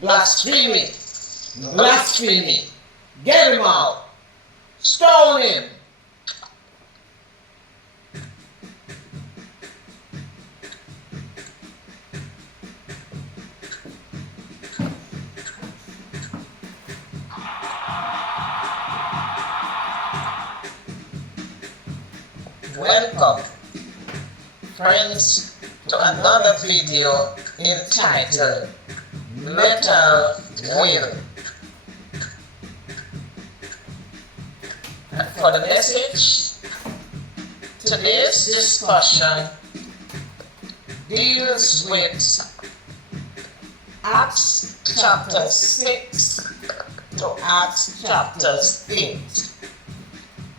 blasphemy, blasphemy. Get him out. Stone him. Welcome, friends, to another video entitled Metal Will. And for the message, today's discussion deals with Acts chapter 6 to Acts chapter 8.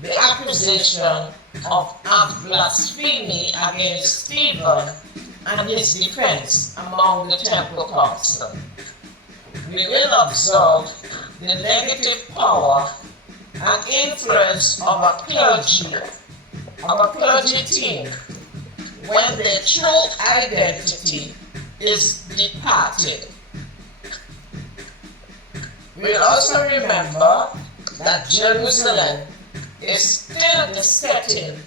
The accusation of blasphemy against Stephen and his defense among the temple council. We will observe the negative power and influence of a clergy team when their true identity is departed. We'll also remember that Jerusalem is still the setting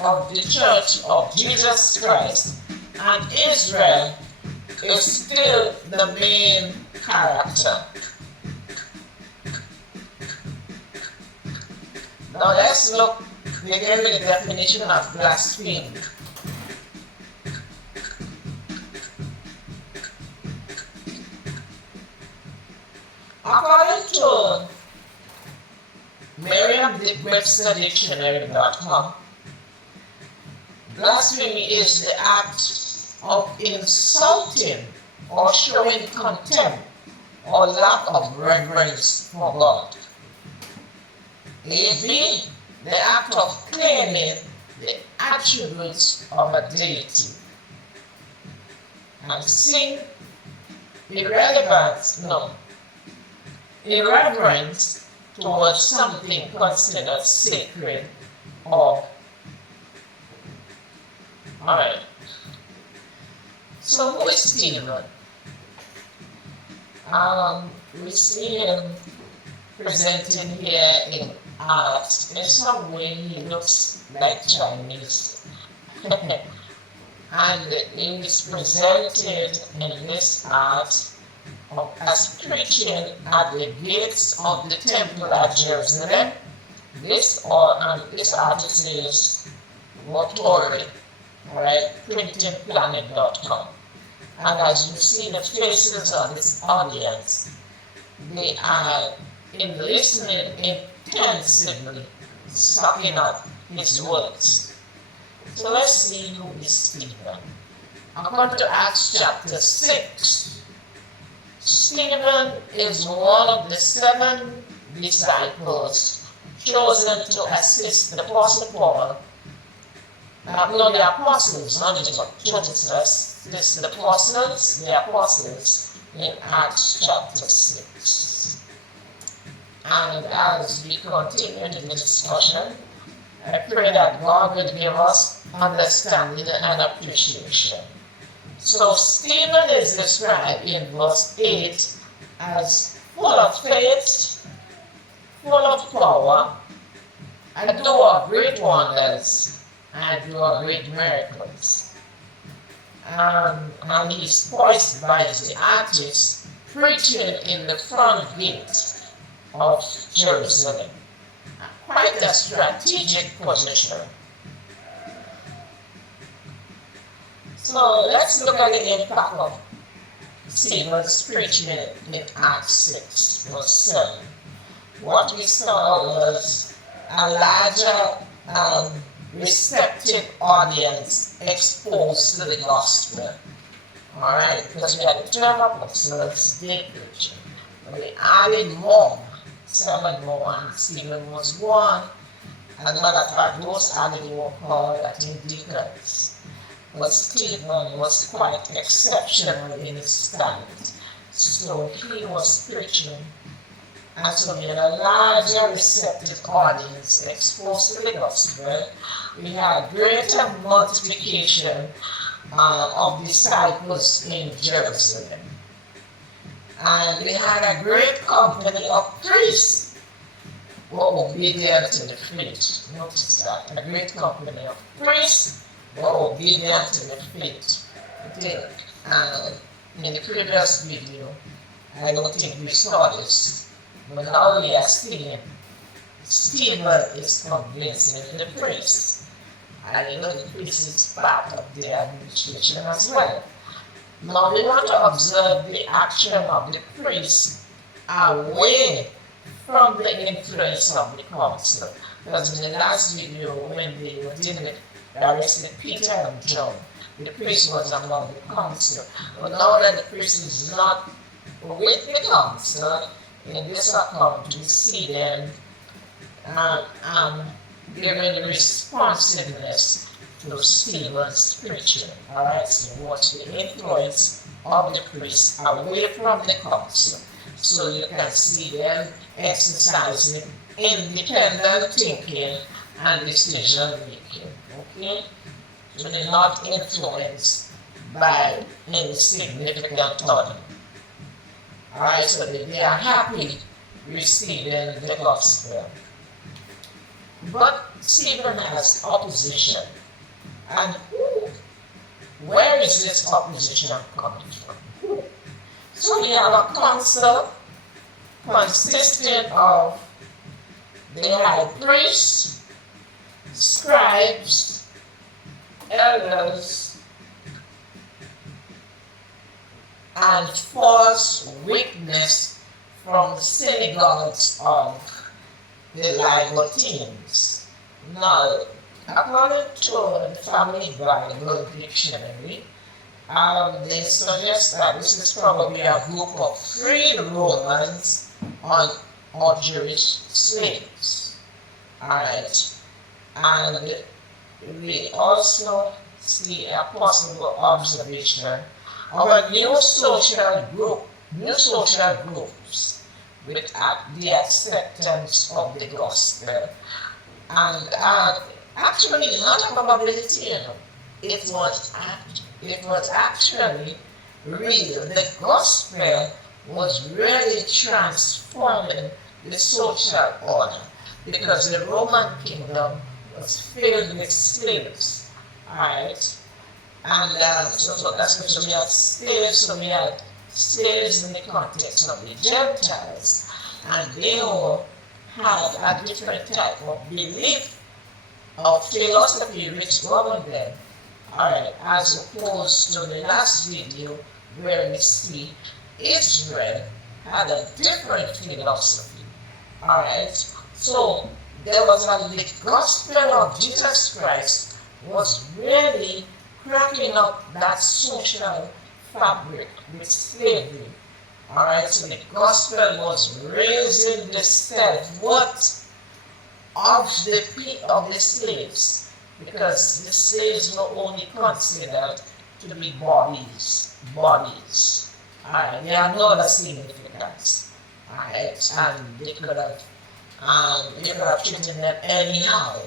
of the Church of Jesus Christ, and Israel is still the main character. Now let's begin with the definition of blasphemy. According to Merriam-Webster Dictionary.com, blasphemy is the act of insulting or showing contempt or lack of reverence for God. A.B. The act of claiming the attributes of a deity. And C. Irreverence towards something considered sacred or alright. So who is Stephen? We see him presented here in art. In some way he looks like Chinese. And he is presented in this art as preaching at the gates of the temple at Jerusalem. This artist is Motori, alright, printingplanet.com. And as you see the faces of this audience, they are listening intensively, sucking up his words. So let's see who is Stephen. According to Acts chapter 6, Stephen is one of the 7 disciples chosen to assist the Apostle Paul. The apostles, not the churches, to assist the apostles in Acts chapter 6. And as we continue in the discussion, I pray that God will give us understanding and appreciation. So Stephen is described in verse 8 as full of faith, full of power, a doer of great wonders, and a doer of great miracles. And he's poised by the artist preaching in the front gate of Jerusalem. Quite a strategic position. So let's look at the impact of Stephen's preaching in Acts 6, verse 7. What we saw was a larger receptive audience exposed to the gospel. Alright, because we had the 12 apostles, they preaching. But we added more, 7 more, and Stephen was one. As a matter of fact, those added were called, I think, deacons. But Stephen was quite exceptional in his talent. So he was preaching, and so we had a larger receptive audience exposed to the gospel. We had greater multiplication of disciples in Jerusalem. And they had a great company of priests who were obedient to the faith. Notice that. A great company of priests who were obedient to the faith. I think in the previous video, I don't think we saw this, but now we are seeing Stephen is convincing the priest. And the priest is part of the administration as well. Now we want to observe the action of the priest away from the influence of the council. Because in the last video, when they were dealing with arrested Peter and John, the priest was among the council. But now that the priest is not with the council, in this account we see them giving responsiveness to Stephen's preaching. Alright, so watch the influence of the priest away from the council. So you can see them exercising independent thinking and decision making. Okay? So they're not influenced by any significant authority. Alright, so they are happy receiving the gospel. But Stephen has opposition. And where is this opposition coming from? So we have a council consisting of the high priests, scribes, elders, and false witness from the synagogues of the Libertines. Now, according to the Family Bible Dictionary, they suggest that this is probably a group of free Romans or Jewish slaves. Alright, and we also see a possible observation of a new social groups with the acceptance of the gospel. And actually, not a probability, it was actually real. The gospel was really transforming the social order because the Roman kingdom was filled with slaves. Alright? And so that's because we had slaves, so we had slaves in the context of the Gentiles, and they all had a different type of belief of philosophy which governed them. Alright, as opposed to the last video where we see Israel had a different philosophy. Alright, so there was the gospel of Jesus Christ was really cracking up that social fabric with slavery. Alright, so the gospel was raising the self-worth of the slaves, because the slaves were only considered to be bodies. Alright, they had no other significance. Alright, and they could have treated them anyhow.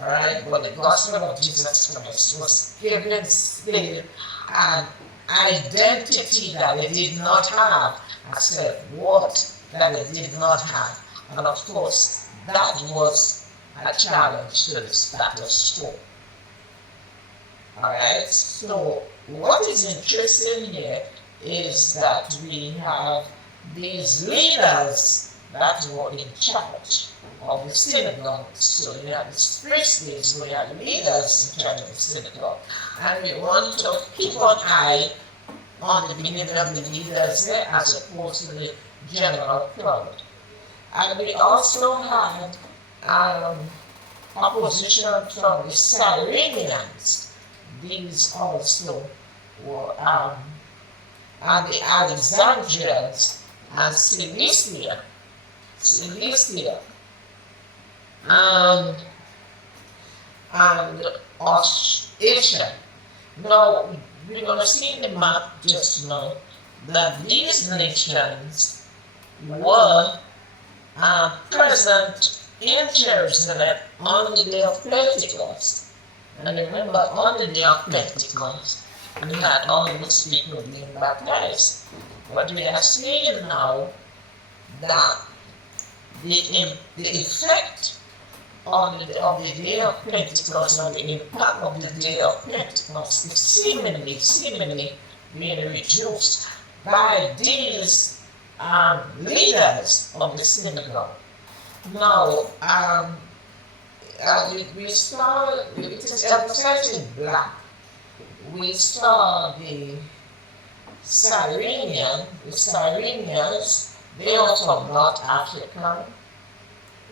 Alright, but the gospel of Jesus Christ was giving slaves an identity that they did not have, a self-worth that they did not have. And of course, that was a challenge to the status quo. Alright, so what is interesting here is that we have these leaders that were in charge of the synagogue. So we have these priests, we have leaders in charge of the synagogue. And we want to keep an eye on the behavior of the leaders there as opposed to the general crowd. And we also had opposition from the Cyrenians. These also were and the Alexandrians and Cilicia. And Asia. Now, we're going to see in the map just now that these nations were present in Jerusalem on the day of Pentecost. And remember, on the day of Pentecost, we had all these people being baptized. But we are seeing now that the effect of the day of Pentecost, or the impact of the day of Pentecost, is seemingly being reduced by these leaders of the synagogue. Now, we saw, it is emphasized in black, we saw the Cyrenians, they are from North Africa.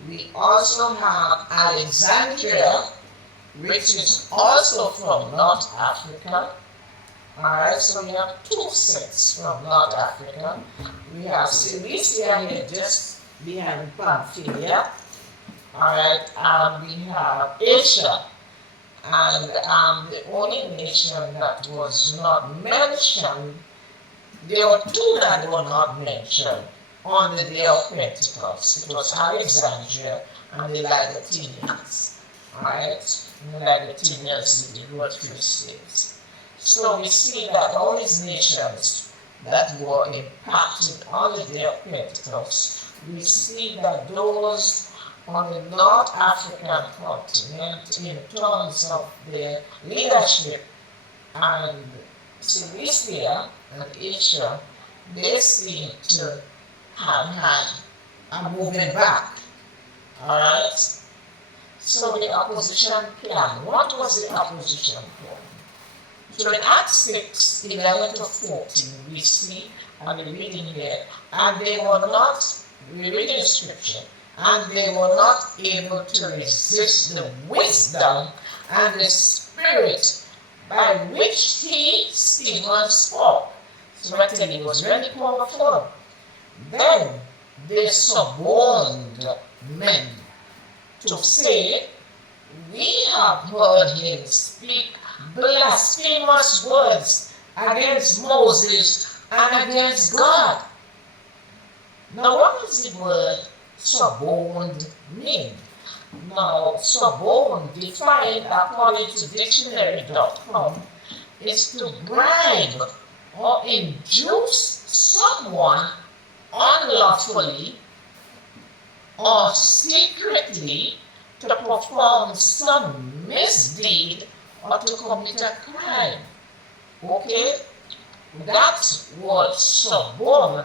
We also have Alexandria, which is also from North Africa. Alright, so we have two sects from North Africa. We have Cilicia here just behind Pamphylia. Alright, and we have Asia. And the only nation that was not mentioned, there were two that were not mentioned on the day of Pentecost. It was Alexandria and the Lagotinians. Alright? The Lagotinians did what few days. So we see that all these nations that were impacted on the day of Pentecost, we see that those on the North African continent, in terms of their leadership, and Cilicia and Asia, they seem to have had a moving back. Alright? So the opposition plan. What was the opposition plan? So in Acts 6, 11 to 14, we see, and we're reading here, and they were not, we're reading the scripture, and they were not able to resist the wisdom and the spirit by which he, Stephen, spoke. So I tell you, it was really powerful. Then they suborned men to say, we have heard him speak blasphemous words against Moses and against God. Now, what does the word suborned mean? Now, suborned, defined according to dictionary.com, is to bribe or induce someone unlawfully or secretly to perform some misdeed or to commit a crime. Okay? That word suborn.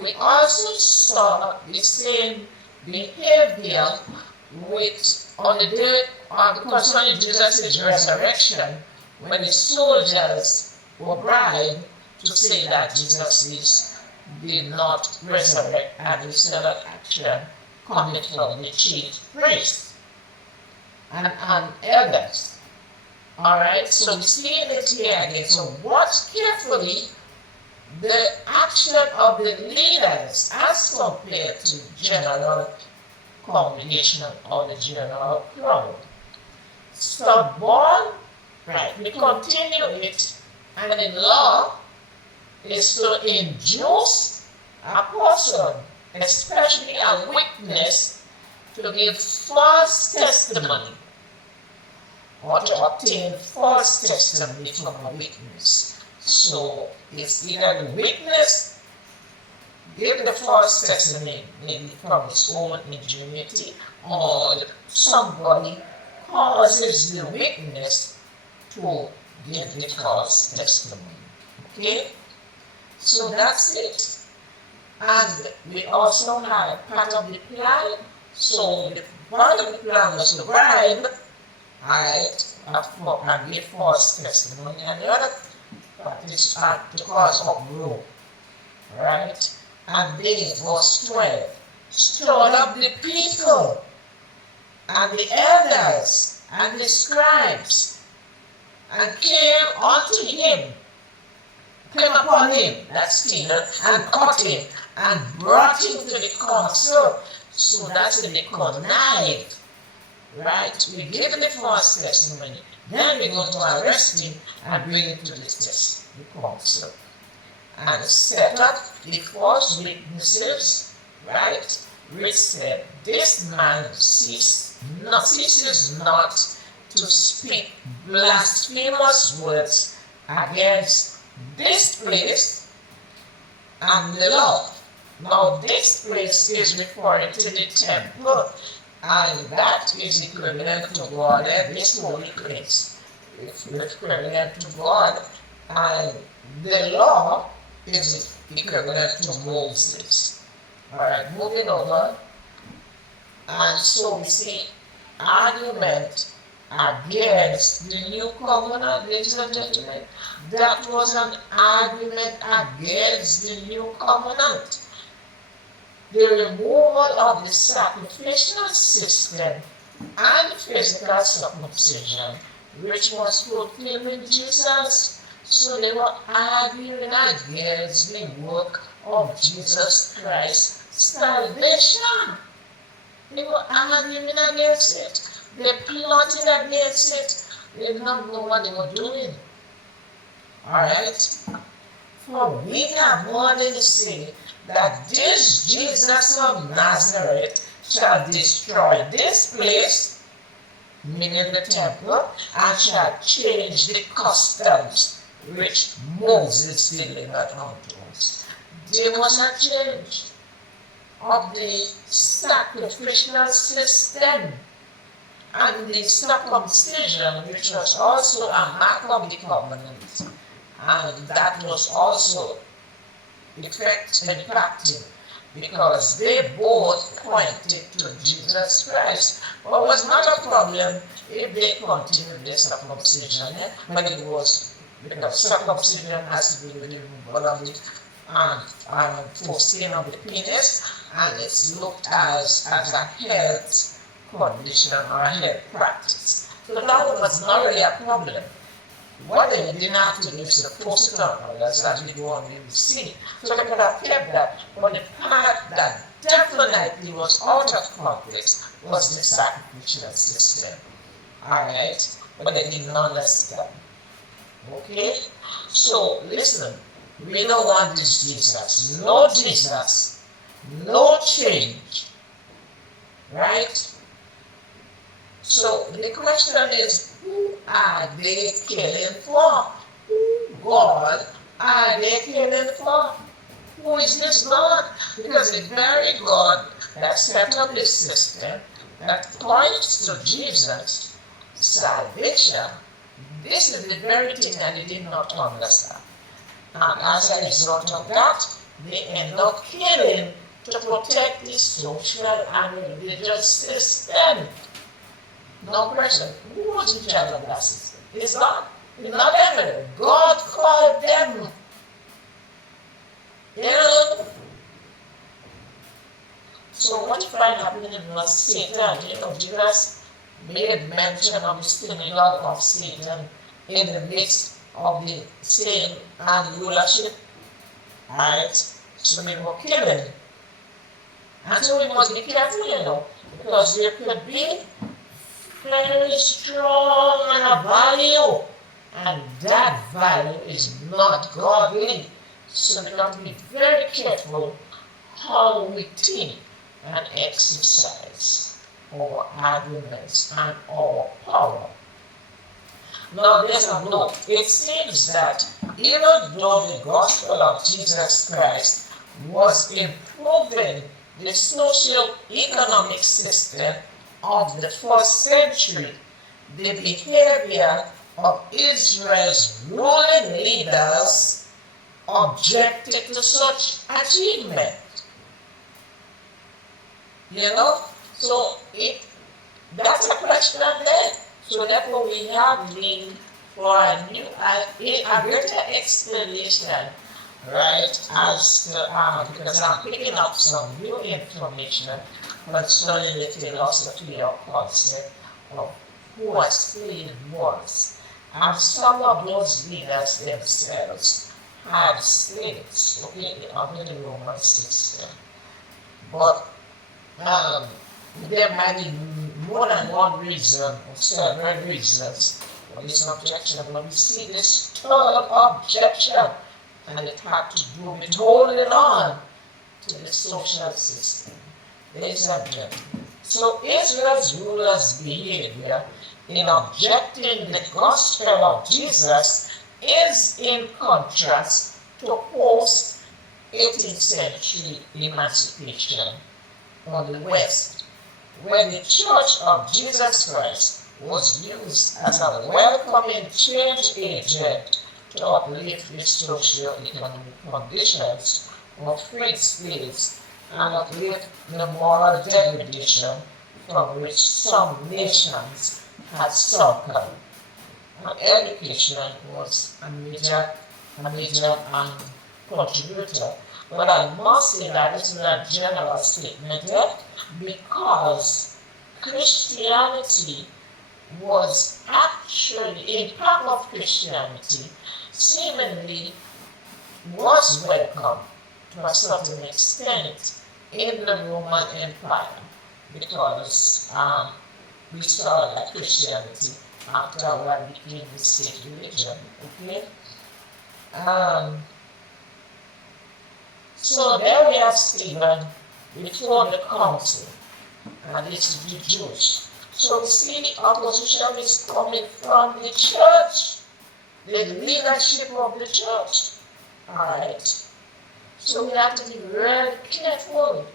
We also saw the same behavior with on the day concerning Jesus' resurrection, when the soldiers were bribed to say that Jesus did not resurrect, and instead of action coming from the chief priests and elders. Alright, so we see it here again. So watch carefully the action of the leaders as compared to general congregation or the general crowd. Suborn, right, we continue it, and the law is to induce a person, especially a witness, to give false testimony or to obtain false testimony from a witness. So it's either the witness give the false testimony, maybe from his own ingenuity, or somebody causes the witness to give the false testimony. Okay? So that's it. And we also had part of the plan. So the part of the plan was to bribe, right, and give false testimony, and the other part is to cause uproar, right? And they, verse 12, stirred up the people and the elders and the scribes, and came upon him, that's Stephen, and caught him, and brought him to the council. So that's in the connived, right? We give the false testimony, then we're going to arrest him and bring him to the council. And set up the false witnesses, right? Which said, this man ceases not to speak blasphemous words against this place and the law. Now this place is referring to the temple, and that is equivalent to God and this holy place. It's equivalent to God, and the law is equivalent to Moses. Alright, moving over. And so we see argument against the new covenant, ladies and gentlemen. That was an argument against the new covenant. The removal of the sacrificial system and physical circumcision, which was fulfilled in Jesus. So they were arguing against the work of Jesus Christ's salvation. They were arguing against it. They plotted against it. They did not know what they were doing. Alright? For we have more than to say that this Jesus of Nazareth shall destroy this place, meaning the temple, and shall change the customs which Moses delivered unto us. There was a change of the sacrificial system and the circumcision, which was also a mark of the covenant, and that was also impacting because they both pointed to Jesus Christ. But it was not a problem if they continued the circumcision, but it was because circumcision has to do with the removal of the foreskin of the penis, and it's looked as a health condition or a health practice. So that was not really a problem. What they didn't have to do is to post it on others as we go on, we will see. So they could have kept that. But the part that definitely was out of context was the sacrificial system. Alright? But they didn't understand. Okay? So listen, we don't want this Jesus. No Jesus. No change. Right? So the question is, who are they killing for? Who God are they killing for? Who is this God? Because the very God that set up this system that points to Jesus, salvation, this is the very thing that they did not understand. And as a result of that, they end up killing to protect the social and religious system. No question. Who was in charge of that system? It's God. It's not them. God called them. You know? So what you find happening was Satan. You know, Jesus made mention of the synagogue of Satan in the midst of the same and rulership. Right? So they were killing. And so we must be careful, you know, because there could be very strong and a value, and that value is not godly. So we have to be very careful how we think and exercise our arguments and our power. Now there's a note. It seems that even though the gospel of Jesus Christ was improving the socio-economic system of the first century, the behavior of Israel's ruling leaders objected to such achievement. You know? So that's a question there. So therefore we have need for a greater explanation, right, as to, because I'm picking up some new information concerning the philosophy or concept of who a slave was. And some of those leaders themselves had slaves, okay, under the Roman system. But there might be more than one reason, or several reasons for this objection. But we see this third objection, and it had to do with holding on to the social system. Ladies and gentlemen, so Israel's rulers' behavior in objecting the gospel of Jesus is in contrast to post-Israelite 18th century emancipation on the West, where the Church of Jesus Christ was used as a welcoming change agent to uplift the socio-economic conditions of freed slaves and uplift the moral degradation from which some nations had sunken. And education was a major contributor. But I must say that this is a general statement because Christianity was actually, impact of Christianity seemingly was welcome to a certain extent in the Roman Empire because we saw that Christianity after a while became the state religion. Okay? So there we have Stephen before the council, and this is the Jews. So we see opposition is coming from the church, the leadership of the church. Alright. So we have to be really careful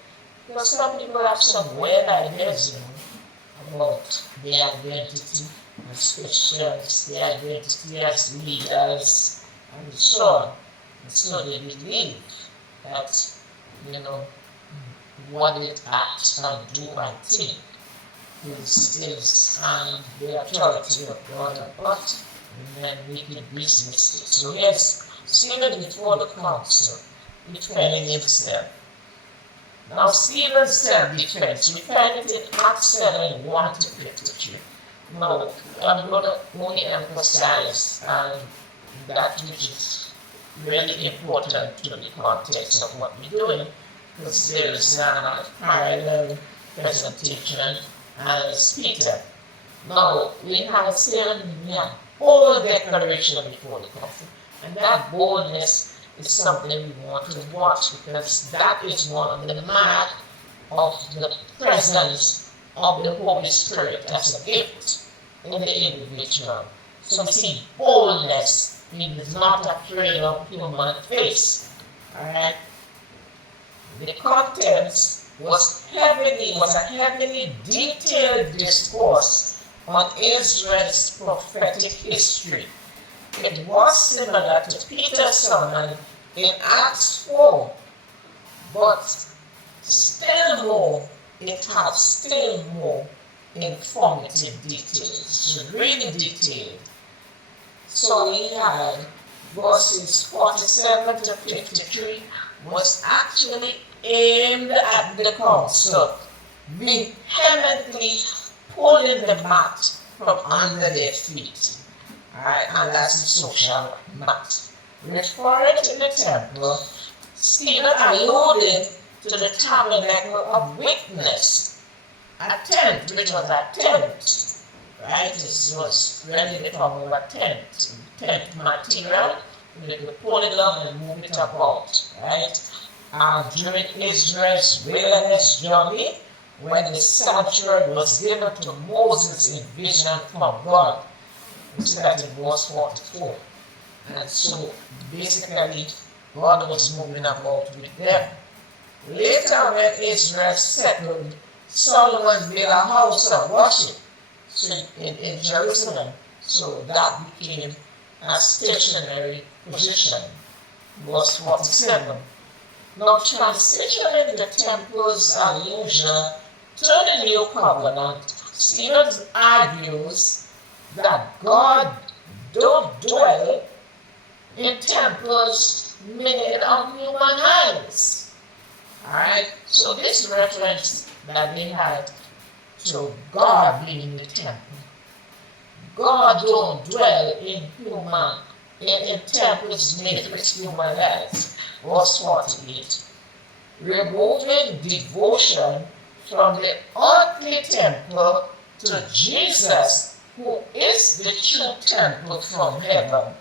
because some people have some weird ideas about their identity as Christians, their identity as leaders, and so on. And so they believe that, what they act and do and think is the authority of God, but men making business. So yes, Stephen before the council, defending himself. Now Stephen's self-defense, we find it in Acts 7, 1 to 53. Now, I'm going to only emphasize that which is really important to the context of what we're doing, because there is a parallel presentation as Peter. Now, we have seen bold declaration before the council, and that boldness is something we want to watch because that is one of the mark of the presence of the Holy Spirit as a gift in the individual. So we see boldness, he is not afraid of human face. Alright? The contents was a heavily detailed discourse on Israel's prophetic history. It was similar to Peter's sermon in Acts 4, but it has still more informative details, really detailed. So we had verses 47 to 53 was actually aimed at the council, vehemently pulling the mat from under their feet. Alright, and that's the social mat. Referring to the temple, Stephen alluded to the tabernacle of witness, a tent, which was a tent, right? This was really the form of a tent material. You could pull it down and move it about, right? During Israel's wilderness journey, when the sanctuary was given to Moses in vision from God, we see that in verse 44. And so basically, God was moving about with them. Later, when Israel settled, Solomon built a house of worship in Jerusalem. So that became a stationary position. Verse 47. Now, transitioning the temple's allusion to the new covenant, Stephen argues that God don't dwell in temples made of human hands. Alright, so this reference that they had to God being in the temple. God don't dwell in temples made with human hands. Verse 48. Removing devotion from the earthly temple to Jesus, who is the true temple from heaven,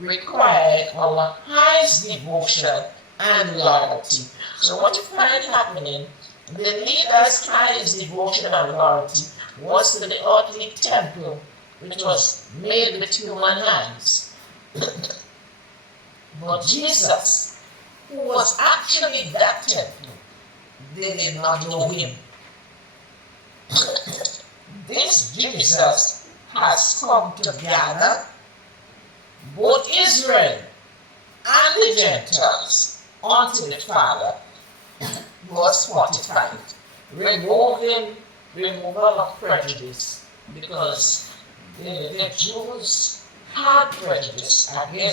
required our highest devotion and loyalty. So what you find happening, the leader's highest devotion and loyalty was to the earthly temple, which was made with human hands. But Jesus, who was actually in that temple, they did not know him. This Jesus has come to gather both Israel and the Gentiles unto the Father. Verse 45. Removal of prejudice, because the Jews had prejudice against